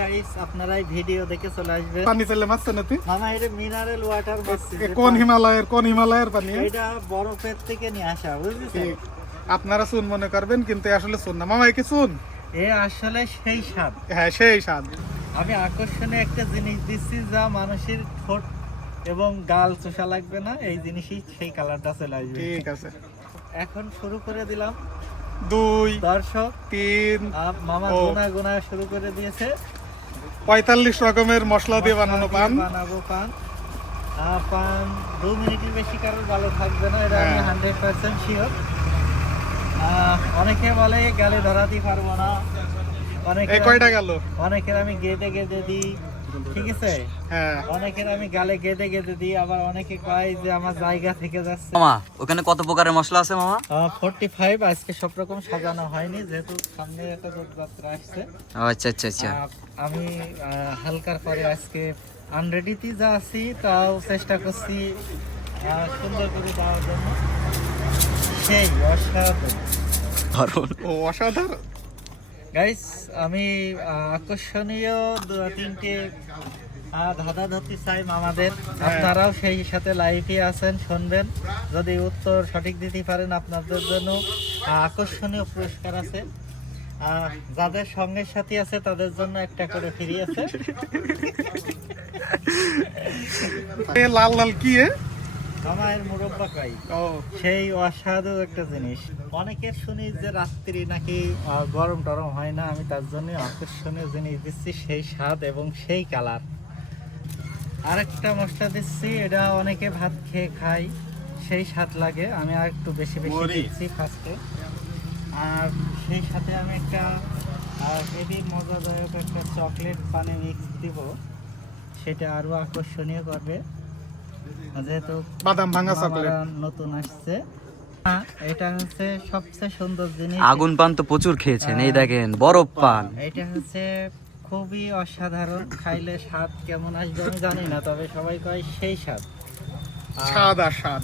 Guys, আপনারাই video দেখে চলে আসবেন। পানি ফেলে মারছে নাকি মামা এটা মিনারেল ওয়াটার মারছে। কোন হিমালয়ের পানি? এটা বরফের থেকে নিয়ে আসা, বুঝছেন? ঠিক, আপনারা চুন মনে করবেন কিন্তু আসলে চুন না মামা, কি চুন? এ আসলে সেই স্বাদ। হ্যাঁ সেই স্বাদ। আমি আকর্ষণীয় একটা জিনিস দিচ্ছি যা মানুষের ঠোঁট এবং গাল চোষা লাগবে না, এই জিনিসই সেই কালারটা চলে আসবে। ঠিক আছে, এখন শুরু করে দিলাম। 2 দর্শক 3 মামা ও। গোনা শুরু করে দিয়েছে। 45 রকমের মশলা দিয়ে বানানো পান। বানাবো পান। পান 2 মিনিটের বেশি কারোর ভালো থাকবে না, এটা আমি 100% শিওর। অনেকে বলে গালে ধরাতে পারবো না, এই কয়টা গেল? অনেকের আমি গেদে দিই, ঠিক আছে? হ্যাঁ, অনেকের আমি গালে গেদে দিই, আবার অনেকে কয় যে আমার জায়গা থেকে যাচ্ছে। মামা ওখানে কত প্রকারের মশলা আছে মামা? 45। আজকে সব রকম সাজানো হয়নি, যেহেতু সামনে একটা যাত্রা আসছে। আচ্ছা আচ্ছা আচ্ছা। আমি হালকার পরে আজকে আনরেডিতে যা আছি তাও চেষ্টা করছি সুন্দর করে দেওয়ার জন্য। সেই অসাধারণ ও অসাধারণ। গাইস, আমি আকর্ষণীয় 2-3টে ধাঁধা ধরতে চাই আমাদের। আপনারাও সেই সাথে লাইভে আছেন, শুনবেন। যদি উত্তর সঠিক দিতে পারেন আপনাদের জন্য আকর্ষণীয় পুরস্কার আছে। যাদের সঙ্গের সাথী আছে তাদের জন্য একটা করে ফ্রি আছে। লাল লাল কি? আমার মুরব্বা খাই, ও সেই অসাধু একটা জিনিস। অনেকের শুনি যে রাত্রি নাকি গরম টরম হয় না, আমি তার জন্য আকর্ষণীয় জিনিস দিচ্ছি, সেই স্বাদ এবং সেই কালার। আরেকটা মশলা দিচ্ছি, এটা অনেকে ভাত খেয়ে খায়, সেই স্বাদ লাগে। আমি আর একটু বেশি দিচ্ছি ফার্স্টে। আর সেই সাথে আমি একটা হেভি মজাদায়ক একটা চকলেট পানে মিক্স দিব, সেটা আরো আকর্ষণীয় করবে, যেহেতু বাদাম ভাঙা চকলেট নতুন আসছে। এটা হচ্ছে সবচেয়ে সুন্দর জিনিস। আগুন পান তো প্রচুর খেয়েছেন, এই দেখেন বরফ পান। এটা হচ্ছে খুবই অসাধারণ, খাইলে স্বাদ কেমন আসবে আমি জানি না, তবে সবাই কয় সেই স্বাদ। স্বাদ আর স্বাদ।